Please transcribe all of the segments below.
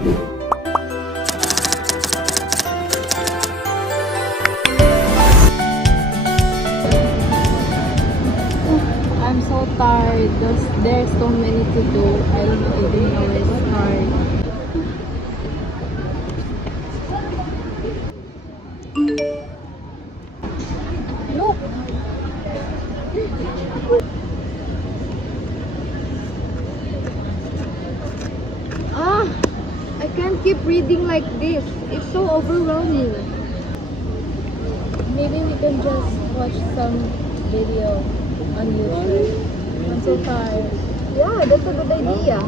I'm so tired. There's so many to do. I don't even know where to start. Look! I can't keep reading like this. It's so overwhelming. Maybe we can just watch some video on YouTube. I'm so tired. Yeah, that's a good idea.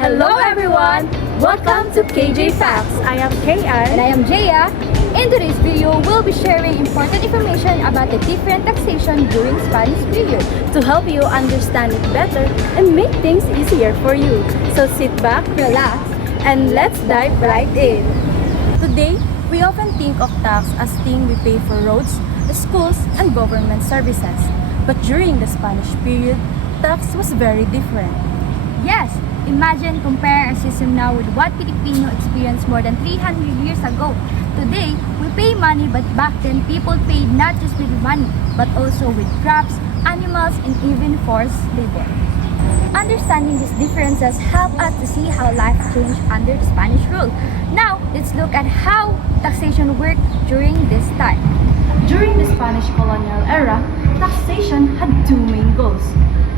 Hello everyone! Welcome to KJ Facts. I am KI. And I am Jaya. In today's video, we'll be sharing important information about the different taxation during Spanish period. To help you understand it better and make things easier for you. So sit back, Relax. and let's dive right in. Today, we often think of tax as thing we pay for roads, schools, and government services. But during the Spanish period, tax was very different. Yes, imagine comparing our system now with what Filipino experienced more than 300 years ago. Today, we pay money, but back then people paid not just with money, but also with crops, animals, and even forced labor. Understanding these differences help us to see how life changed under the Spanish rule. Now, let's look at how taxation worked during this time. During the Spanish colonial era, taxation had two main goals.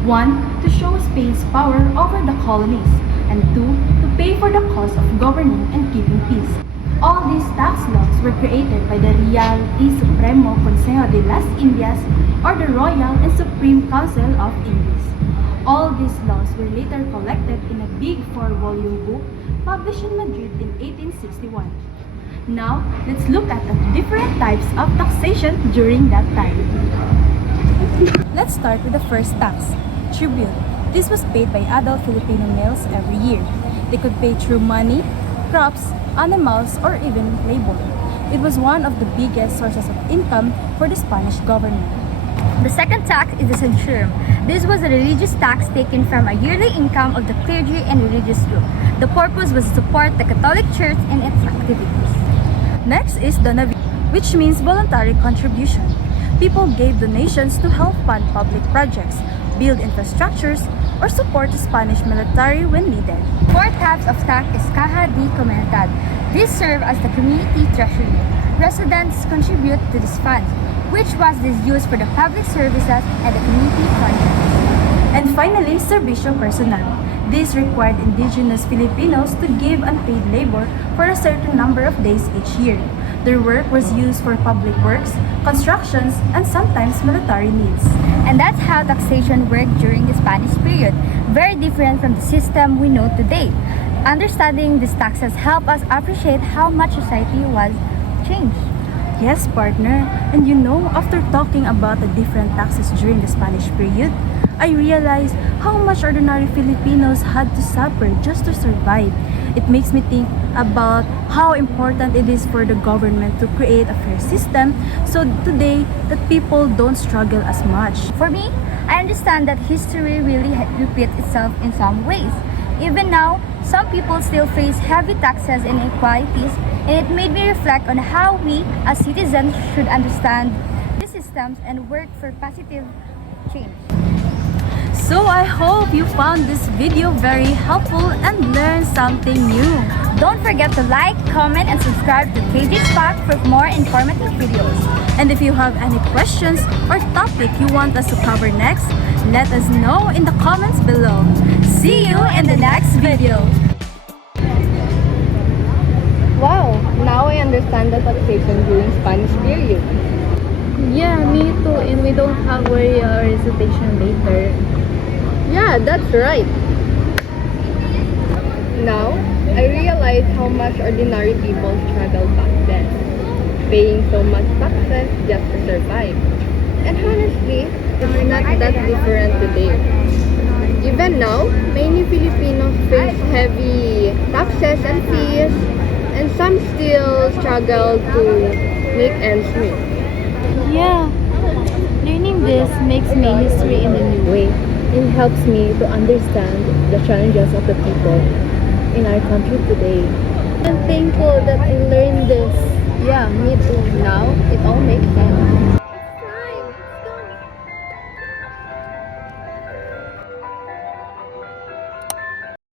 One, to show Spain's power over the colonies, and two, to pay for the cost of governing and keeping peace. All these tax laws were created by the Real y Supremo Consejo de las Indias, or the Royal and Supreme Council of Indies. All these laws were later collected in a big 4-volume book published in Madrid in 1861. Now, let's look at the different types of taxation during that time. Let's start with the first tax, tribute. This was paid by adult Filipino males every year. They could pay through money, crops, animals, or even labor. It was one of the biggest sources of income for the Spanish government. The second tax is the censurum. This was a religious tax taken from a yearly income of the clergy and religious group. The purpose was to support the Catholic Church in its activities. Next is donación, which means voluntary contribution. People gave donations to help fund public projects, build infrastructures, or support the Spanish military when needed. Fourth type of tax is caja de comunidad. This served as the community treasury. Residents contribute to this fund, which was used for the public services and the community projects. And finally, servicio personal. This required indigenous Filipinos to give unpaid labor for a certain number of days each year. Their work was used for public works, constructions, and sometimes military needs. And that's how taxation worked during the Spanish period, very different from the system we know today. Understanding these taxes help us appreciate how much society was changed. Yes, partner. And you know, after talking about the different taxes during the Spanish period, I realized how much ordinary Filipinos had to suffer just to survive. It makes me think about how important it is for the government to create a fair system so today that people don't struggle as much. For me, I understand that history really repeats itself in some ways. Even now, some people still face heavy taxes and inequalities, and it made me reflect on how we as citizens should understand these systems and work for positive change. So I hope you found this video very helpful and learned something new. Don't forget to like, comment, and subscribe to KJ Spot for more informative videos. And if you have any questions or topic you want us to cover next, let us know in the comments below. See you in the next video. Wow, now I understand the taxation during Spanish period. Yeah, me too. And we don't have worry or recitation later. Yeah, that's right. Now, I realize how much ordinary people struggled back then, paying so much taxes just to survive. And honestly, it's not that different today. Even Even now, many Filipinos face heavy taxes and fees, and some still struggle to make ends meet. Yeah, learning this makes me history in a new way. It helps me to understand the challenges of the people in our country today. I'm thankful that I learned this. Yeah, me too. Now,